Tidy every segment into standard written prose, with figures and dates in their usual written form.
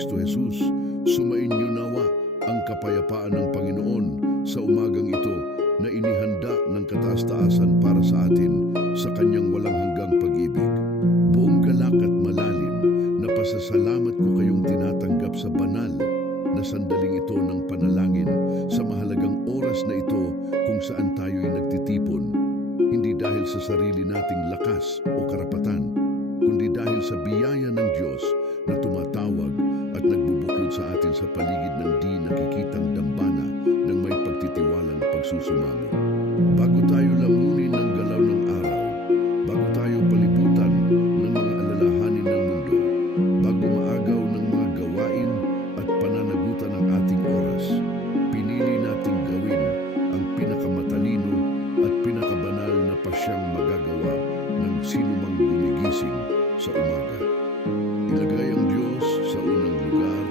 Kristo Jesus, sumainyo nawa ang kapayapaan ng Panginoon sa umagang ito na inihanda ng kataas-taasan para sa atin sa kanyang walang hanggang pag-ibig. Buong galak at malalim na pasasalamat ko kayong tinatanggap sa banal na sandaling ito ng panalangin sa mahalagang oras na ito kung saan tayo'y nagtitipon, hindi dahil sa sarili nating lakas o karapatan, kundi dahil sa biyaya ng Diyos na tumatawag at nagbubukod sa atin sa paligid ng di nakikitang dambana ng may pagtitiwalang pagsusumamo. Bago tayo lamunin ng galaw ng araw, bago tayo palibutan ng mga alalahanin ng mundo, bago maagaw ng mga gawain at pananagutan ng ating oras, pinili nating gawin ang pinakamatalino at pinakabanal na pasyang magagawa ng sinumang gumigising sa umaga. Ilagay ang Diyos sa unang lugar,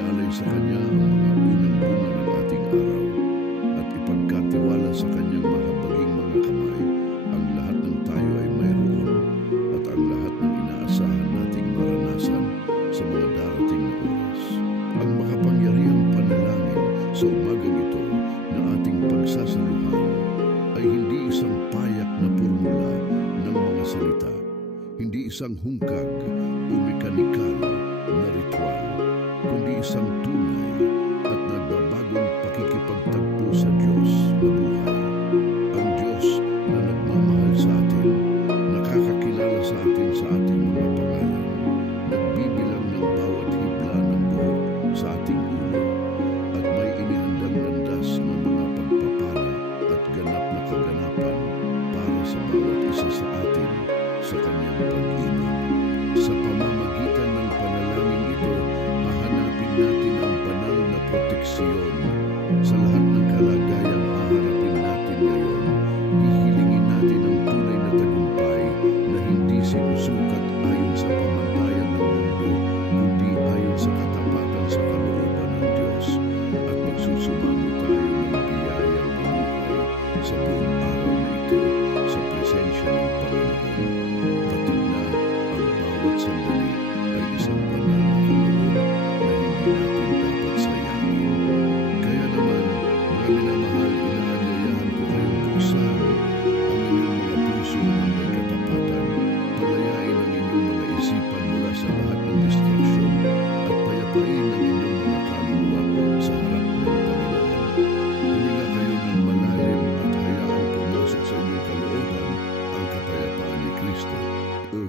ialay sa Kanya ang mga unang bunga ng ating araw, at ipagkatiwala sa Kanyang mahabaging mga kamay ang lahat ng tayo ay mayroon at ang lahat ng inaasahan nating maranasan sa mga darating na oras. Ang makapangyarihang panalangin sa umagang ito na ating pagsasaluhan ay hindi isang payak na formula ng mga salita, hindi isang hungkag o mekanikal na ritual, kundi isang tunay at nagbabagong pakikipagtagpo sa Diyos na buhay. Ang Diyos na nagmamahal sa atin, nakakakilala sa atin sa ating mga pangalan, nagbibilang ng bawat hibla ng buhok sa ating ulo, at may inihandang landas ng mga pagpapala at ganap na kaganapan para sa bawat isa sa atin sa Kanyang pag-ibig. Sa pamamagitan ng panalangin ito, hahanapin natin ang banal na proteksyon sa lahat ng kalagayang haharapin natin ngayon. Hihilingin natin ang tunay na tagumpay na hindi sinusukat ayon sa pamantayan ng mundo, kundi ayon sa katapatan sa kalooban ng Diyos. At magsusumamo tayo ng biyayang mabuhay sa buong araw na ito sa presensya ng Panginoon. Batid na ang bawat sandali ay isang banal na kaloob na hindi natin dapat sayangin. Kaya naman, mga minamahal, inaanyayahan ko kayong buksan ang inyong mga puso ng may katapatan, palayain ang inyong mga isipan mula sa lahat ng distraksyon, at payapain ang inyong mga kaluluwa sa harap ng Panginoon. Huminga kayo ng malalim at hayaang pumasok sa inyong kalooban ang kapayapaan ni Kristo.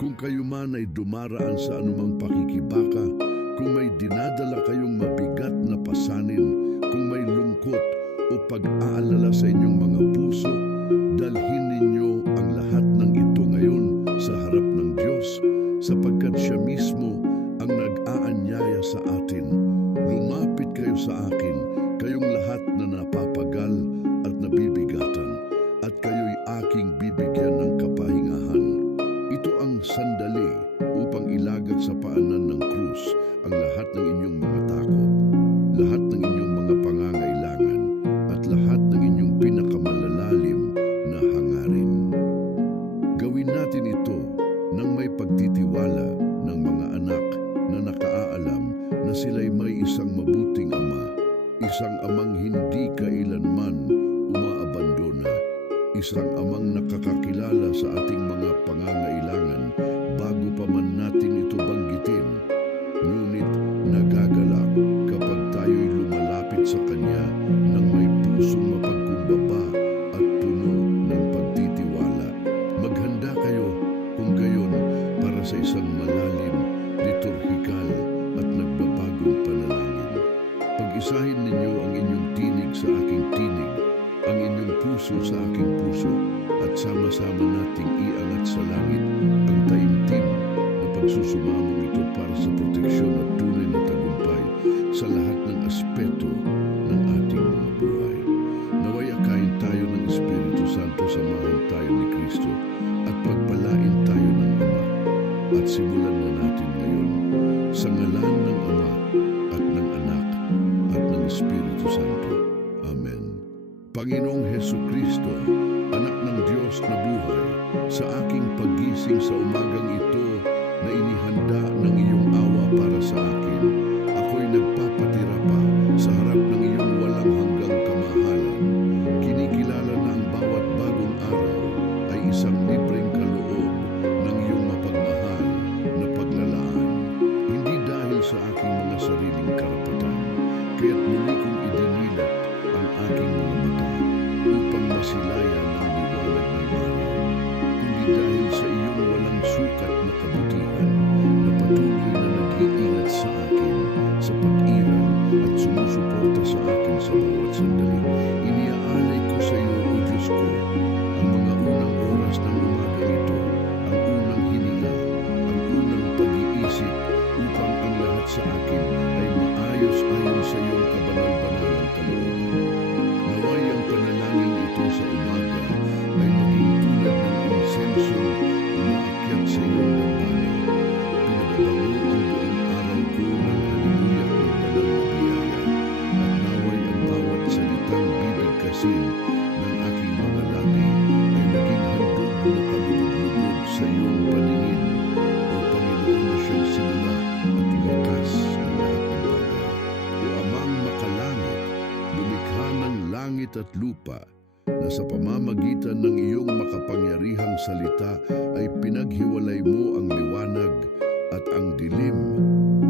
Kung kayo man ay dumaraan sa anumang pakikibaka, kung may dinadala kayong mabigat na pasanin, kung may lungkot o pag-aalala sa inyong mga puso, dalhin ninyo ang lahat ng ito ngayon sa harap ng Diyos, sapagkat Siya mismo ang nag-aanyaya sa atin. Lumapit kayo sa akin, kayong lahat na napapagal at nabibigatan, at kayo'y aking bibigyan ng kapahingahan. Ito ang sandali upang ilagak sa paanan ng krus ang lahat ng inyong mga takot, lahat ng inyong mga pangangailangan, at lahat ng inyong pinakamalalalim na hangarin. Gawin natin ito nang may pagtitiwala ng mga anak na nakaalam na sila'y may isang mabuting ama, isang amang hindi kailanman umaabandona, isang amang nakakakilala sa ating mga pangangailangan bago pa man natin ito banggitin, ngunit nagagalak kapag tayo'y lumalapit sa Kanya ng may pusong mapagkumbaba at puno ng pagtitiwala. Maghanda kayo kung gayon para sa isang malalim, liturhikal at nagbabagong panalangin. Pag-isahin ninyo ang inyong tinig sa aking tinig, ang inyong puso sa aking puso, at sama-sama nating iangat sa langit ang taimtim na pagsusumamong ito para sa proteksyon at tunay na tagumpay sa lahat ng aspeto ng ating mga buhay. Naway akayin tayo ng Espiritu Santo, samahan tayo ni Kristo, at pagpalain tayo ng Ama. At simulan na natin ngayon sa ngalan ng Ama at ng Anak at ng Espiritu Santo. Amen. Panginoong Hesukristo, Anak ng Diyos na buhay, sa aking paggising sa umagang ito na inihanda ng iyong awa para sa akin, sa aking mga sariling karapatan, kaya't muli kong idinilat ang aking mga mata upang masilayan ang liwanag ng araw, kundi dahil sa iyong walang sukat na kabutihan na patuloy na nag-iingat sa akin sa pag-iral at sumusuporta sa akin sa bawat sandali. Iniaalay ko sa iyo, O Diyos ko, ang mga unang oras ng umagang ito, ang unang hininga, ang unang pag-iisip, upang ang lahat sa akin ay maayos ayon sa iyong kabanal-banalang kalooban. Naway ang panalangin ito sa umaga ay maging tulad ng insensong umaakyat sa iyong dambana. Pinababango ang buong araw ko ng halimuyak ng banal na biyaya, at naway ang bawat salitang bibigkasin ng aking mga labi ay maging handog na kalugod-lugod sa iyong paningin, o Panginoon, na siyang simula at wakas ng lahat ng bagay. O Amang makalangit, lumikha ng langit at lupa, na sa pamamagitan ng iyong makapangyarihang salita ay pinaghiwalay mo ang liwanag at ang dilim.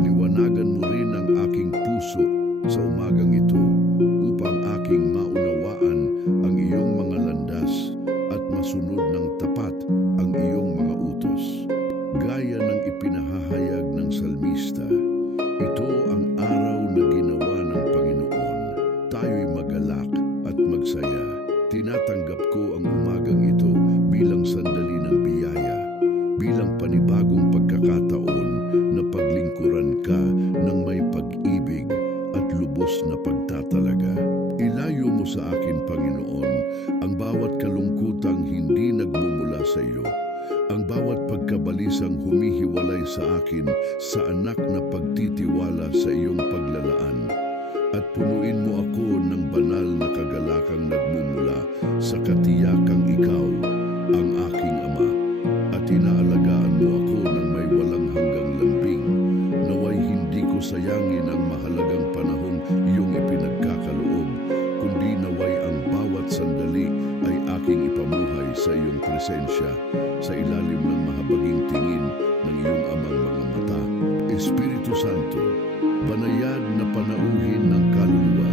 Liwanagan mo rin ang aking puso sa umagang ito upang aking maunawaan ang iyong mga landas at masunod ng tapat ang iyong mga utos. Gaya ng ipinahahayag ng salmista, ito ang araw na ginawa ng Panginoon. Tayo'y magalak at magsaya. Tinatanggap ko ang umagang ito bilang sandali ng biyaya, bilang panibagong pagkakataon na paglingkuran ka ng may pag-ibig at lubos na pagtatalaga. Ilayo mo sa akin, Panginoon, ang bawat kalungkutang hindi nagmumula sa iyo, ang bawat pagkabalisang humihiwalay sa akin sa anak na pagtitiwala sa iyong paglalaan. At punuin mo ako ng banal na kagalakang nagmumula sa katiyakang ikaw, ang aking Ama, at inaalagaan mo ako ng may walang hanggang lambing. Naway hindi ko sayangin ang mahalagang panahong iyong ipinagkakaloob, kundi naway ang bawat sandali ay aking ipamuhay sa iyong presensya, sa ilalim ng mahabaging tingin ng iyong amang mga mata. Espiritu Santo, banayad na panauhin ng kaluluwa,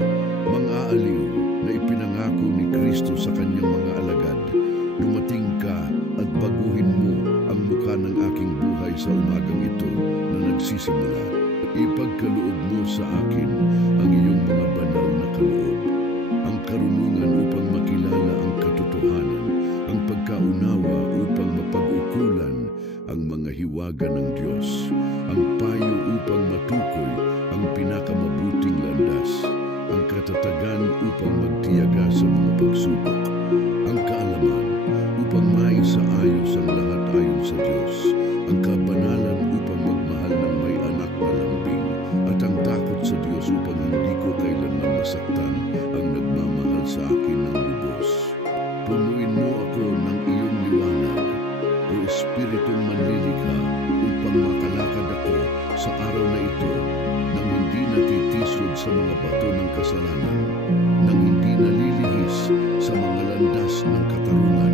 mang-aaliw na ipinangako ni Kristo sa kanyang mga alagad, dumating ka at baguhin mo ang mukha ng aking buhay sa umagang ito na nagsisimula. Ipagkaloob mo sa akin ang iyong mga banal na kaloob, ang karunungan upang makilala ang katotohanan, ang pagkaunawa upang mapag-ukulan ang mga hiwaga ng Diyos, ang payo upang matukoy ang pinakamabuting landas, ang katatagan upang magtiyaga sa mga pagsubok, ang kaalaman upang maisaayos ang lahat ayon sa Diyos, ang kabanalan upang magmahal ng may anak na lambing, at ang takot sa Diyos upang hindi ko kailanman masaktan ang nagmamahal sa akin ng lubos. Punuin mo ako ng iyong liwanag, o Espiritong manlilikha, upang makalakad ako sa araw na ito nang hindi natitisod sa mga bato ng kasalanan, nang hindi nalilihis sa mga landas ng katarungan,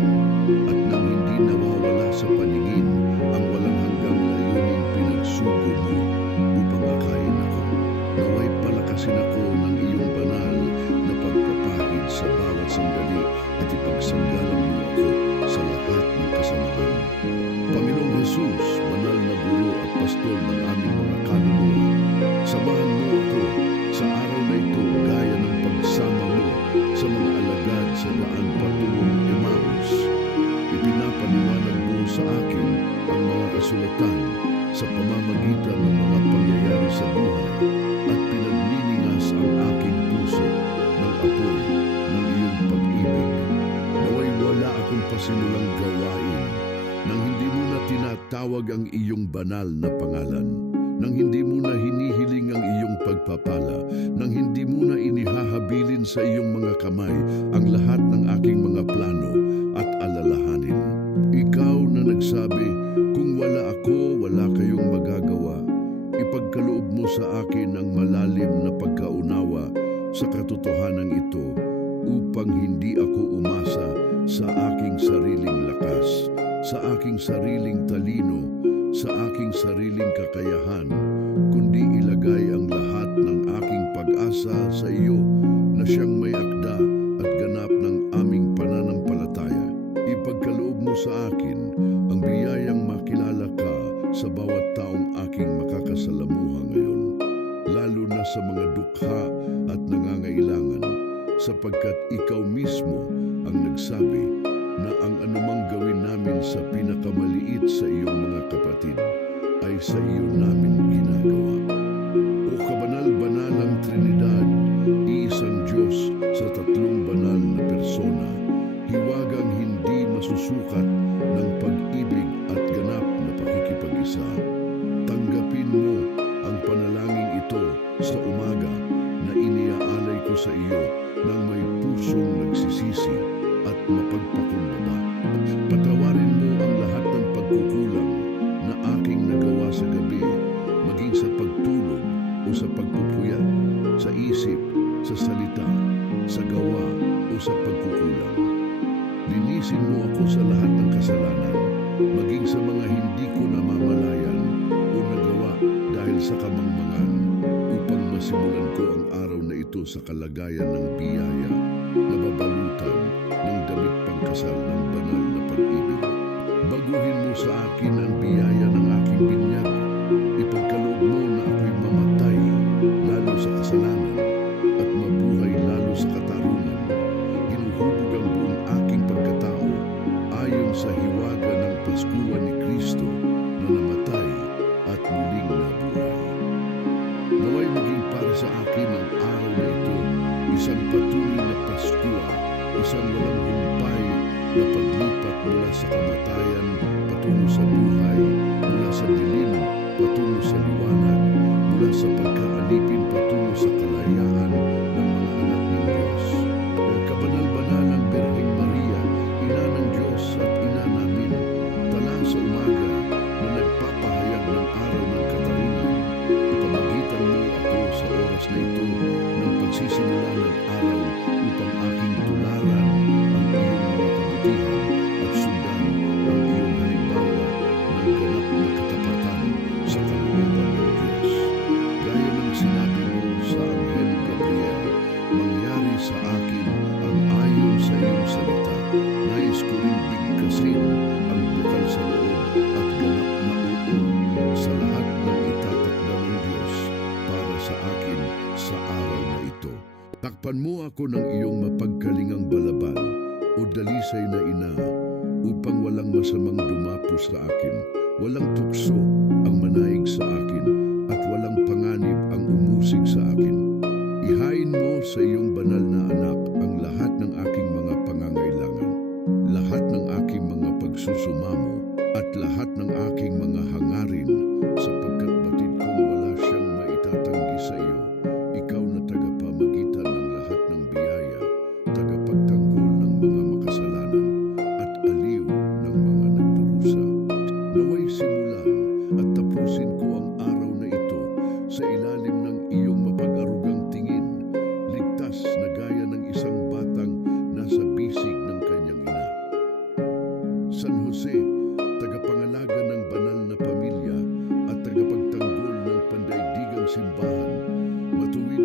at nang hindi nawawala sa paningin ang walang hanggang layuning pinagsugo mo upang akayin ako. Naway palakasin ako ng iyong banal na pagpapahid sa bawat sandali at ipagsanggalang mo ako sa lahat ng kasamaan. Panginoong Jesus, banal na guro at pastor ng aming mga kaluluwa, samahan mo ako sa araw na ito gaya ng pagsama mo sa mga alagad sa daan patungong Emmaus. Ipinapaliwanag mo sa akin ang mga kasulatan sa pamamagitan ng mga pangyayari sa buhay, at pinagniningas ang aking puso ng apoy ng iyong pag-ibig. Naway wala akong pasimulang gawain nang hindi mo na tinatawag ang iyong banal na pangalan, nang hindi mo na hinihiling ang iyong pagpapala, nang hindi mo na inihahabilin sa iyong mga kamay ang lahat ng aking mga plano at alalahanin. Ikaw na nagsabi, kung wala ako, wala kayong magagawa. Ipagkaloob mo sa akin ang malalim na pagkaunawa sa katotohanan ito, upang hindi ako umasa sa aking sariling lakas, sa aking sariling talino, sa aking sariling kakayahan, kundi ilagay ang lahat ng aking pag-asa sa iyo na siyang may akda at ganap ng aming pananampalataya. Ipagkaloob mo sa akin ang biyayang makilala ka sa bawat taong aking makakasalamuha ngayon, lalo na sa mga dukha at nangangailangan, sapagkat ikaw mismo ang nagsabi na ang anumang gawin namin sa pinakamaliit sa iyong mga kapatid ay sa iyo namin ginagawa. O kabanal-banalang Trinidad, iisang Diyos sa tatlong banal na persona, hiwagang hindi masusukat ng pag-ibig at ganap na pakikipag-isa. Tanggapin mo ang panalangin ito sa umaga na iniaalay ko sa iyo ng may pusong nagsisisi at mapagpakumbaba. Patawarin mo ang lahat ng pagkukulang na aking nagawa sa gabi, maging sa pagtulog o sa pagpupuyat, sa isip, sa salita, sa gawa o sa pagkukulang. Linisin mo ako sa lahat ng kasalanan, maging sa mga hindi ko namamalayan o nagawa dahil sa kamangmangan, upang masimulan ko ang araw na ito sa kalagayan ng biyaya na babalutan ng damit pangkasal ng banal na pag-ibig. Baguhin mo sa akin ang biyaya ng aking binyag. Ipagkaloob mo na ako'y mamatay lalo sa kasalanan at mabuhay lalo sa katarungan. Hinuhubog ang buong aking pagkatao ayon sa hiwaga ng Paskuhan ni Kristo na namatay at muling nabuhay. Naway maging para sa akin ang araw na ito isang patuloy na Paskwa, isang walang humpay na paglipat mula sa kamatayan patungo sa buhay, mula sa dilim patungo sa liwanag, mula sa pagkaalipin patungo sa kalayaan ng mga anak ng Diyos. Kabanal-banalang Birheng Maria, Ina ng Diyos at Ina namin, tala sa umaga na nagpapahayag ng araw ng katarungan, ipamagitan mo ako sa oras na ito ng pagsisimula ng araw upang aking tularan ang iyong mga kabutihan at sundan ang iyong halimbawa ng ganap na katapatan sa kalooban ng Diyos. Gaya ng sinabi mo sa Anghel Gabriel, mangyari sa akin ang ayon sa iyong salita. Nais ko rin bigkasin ang bukal sa loob at ganap na oo sa lahat ng itatakda ng Diyos para sa akin sa araw na ito. Takpan mo ako ng iyong mapagkalingang balabal o dalisay na ina upang walang masamang dumapo sa akin, walang tukso ang manaig sa akin at walang panganib ang umusig sa akin. Ihain mo sa iyong banal na anak ang lahat ng aking mga pangangailangan, lahat ng aking mga pagsusumamo at lahat ng aking mga hangarin, sapagkat batid kong wala siyang maitatanggi sa iyo. Ikaw na tagapamagitan ng lahat ng biyaya, tagapagtanggol ng mga makasalanan at aliw ng mga nagdurusa. Naway simulan at tapusin ko ang araw na ito sa ilalim ng iyong mapag-arugang tingin, ligtas na gaya ng isang batang nasa bisig ng kanyang ina. San Jose, tagapangalaga ng banal na pamilya at tagapagtanggol ng pandaigdigang simbahan, matuwid